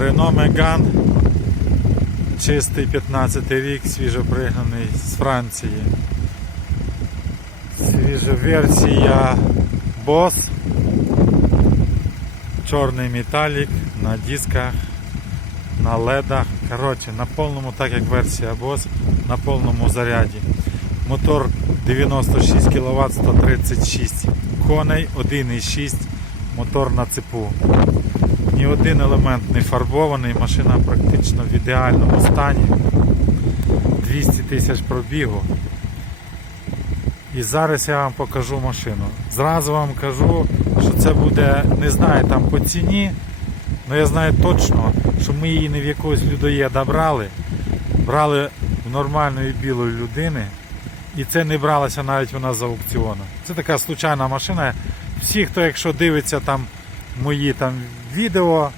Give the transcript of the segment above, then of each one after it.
Renault Megane. Чистий 15 рік, свіжопригнаний з Франції. Свіжа версія Boss. Чорний металік на дисках, на ледах. Коротше, на повному, так як версія Boss, на повному заряді. Мотор 96 кВт 136 коней, 1,6 мотор на цепу. Ні один елемент не фарбований, машина практично в ідеальному стані. 200 тисяч пробігу. І зараз я вам покажу машину. Зразу вам кажу, що це буде, не знаю там по ціні, але я знаю точно, що ми її не в якогось людоєда брали. Брали в нормальної білої людини. І це не бралася навіть вона з аукціону. Це така случайна машина. Всі, хто якщо дивиться там мої там відео,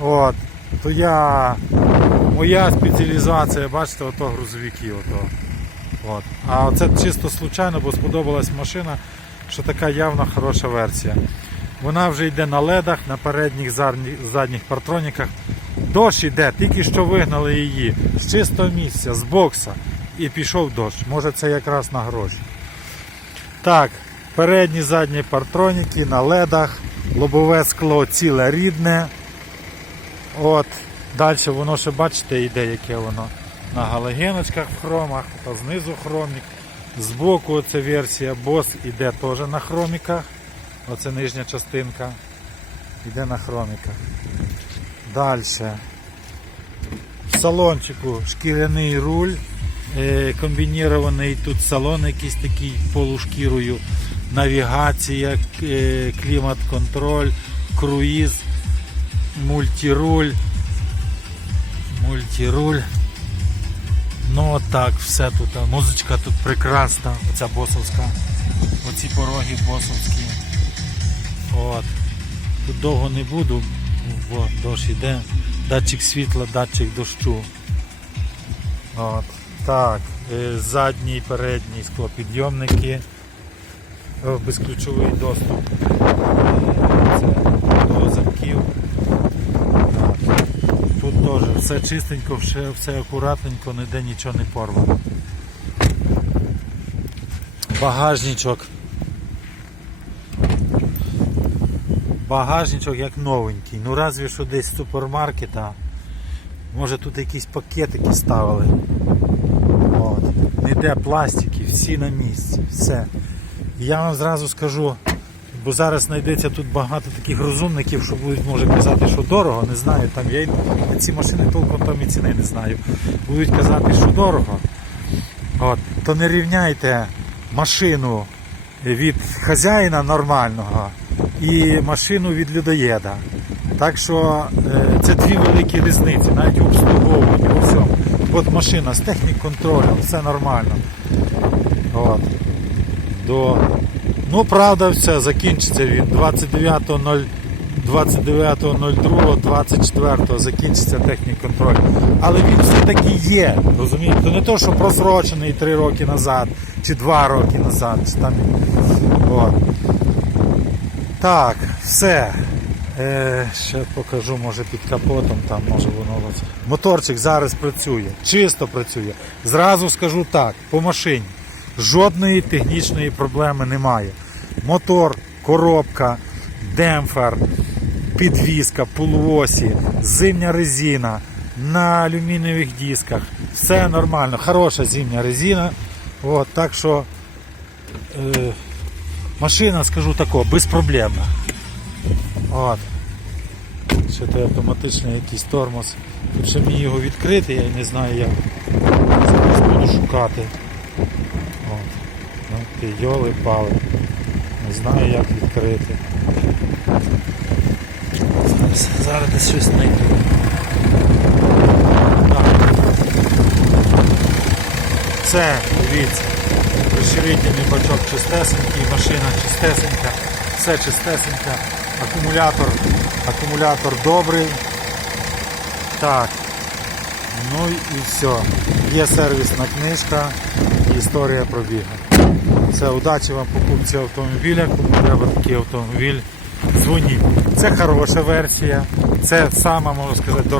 от, то я моя спеціалізація, бачите, ото грузовики. Ото. От. А це чисто случайно, бо сподобалась машина, що така явно хороша версія. Вона вже йде на ледах, на передніх задніх, партроніках. Дощ йде, тільки що вигнали її з чистого місця, з бокса. І пішов дощ. Може це якраз на гроші. Так, передні задні партроніки на ледах, лобове скло ціле рідне. От, далі воно ще бачите йде, яке воно. На галогеночках в хромах, та знизу хромік. Збоку оця версія бос іде теж на хроміках. Оце нижня частинка. Іде на хроміках. Далі. В салончику шкіряний руль. Е, комбінірований тут салон якийсь такий полушкірою. Навігація, е, клімат-контроль, круїз, мультируль. Мультируль. Ну так, все тут. Музичка тут прекрасна, оця босовська. Оці пороги босовські. От. Тут довго не буду, бо дощ іде. Датчик світла, датчик дощу. От. Так, е, задній, передній склопідйомники. О, Безключовий доступ. Е, Це до замків. Тут теж все чистенько, все, акуратненько, ніде нічого не порвано. Багажничок. Багажничок як новенький. Ну разве що десь супермаркета. Може тут якісь пакетики ставили. От. Ніде пластики, всі на місці. Все. Я вам зразу скажу, бо зараз знайдеться тут багато таких розумників, що будуть може казати, що дорого, не знаю. Там я ці машини толком там і ціни не знаю. Будуть казати, що дорого. От. То не рівняйте машину від хазяїна нормального і машину від людоєда. Так що е, це дві великі різниці, навіть в обслуговуванні, у всьому. От машина з технік-контролем, все нормально. От. До... Ну, правда, все, закінчиться він 29.0. 29.02.24 закінчиться технік-контроль. Але він все-таки є. Розумієте? Не то, що просрочений 3 роки назад, чи 2 роки назад. Чи там... От. Так, все. Е, ще покажу, може під капотом, там може воно. Моторчик зараз працює, чисто працює. Зразу скажу так, по машині. Жодної технічної проблеми немає. Мотор, коробка, демпфер, підвізка, полуосі, зимня резина на алюмінієвих дисках. Все нормально, хороша зимня резина. От, так що е, машина, скажу тако, безпроблемна. От. Ще той автоматичний якийсь тормоз. Ще мені його відкрити, я не знаю як. Зараз буду шукати. От. Ну, ти йоли пали. Не знаю як відкрити. Зараз, десь щось знайду. Це, дивіться, розширительний бачок чистесенький, машина чистесенька, все чистесеньке, акумулятор, акумулятор добрий. Так. Ну і все. Є сервісна книжка, історія пробіга. Все, удачі вам покупці автомобіля, кому треба такий автомобіль, дзвоніть. Це хороша версія, це сама, можна сказати,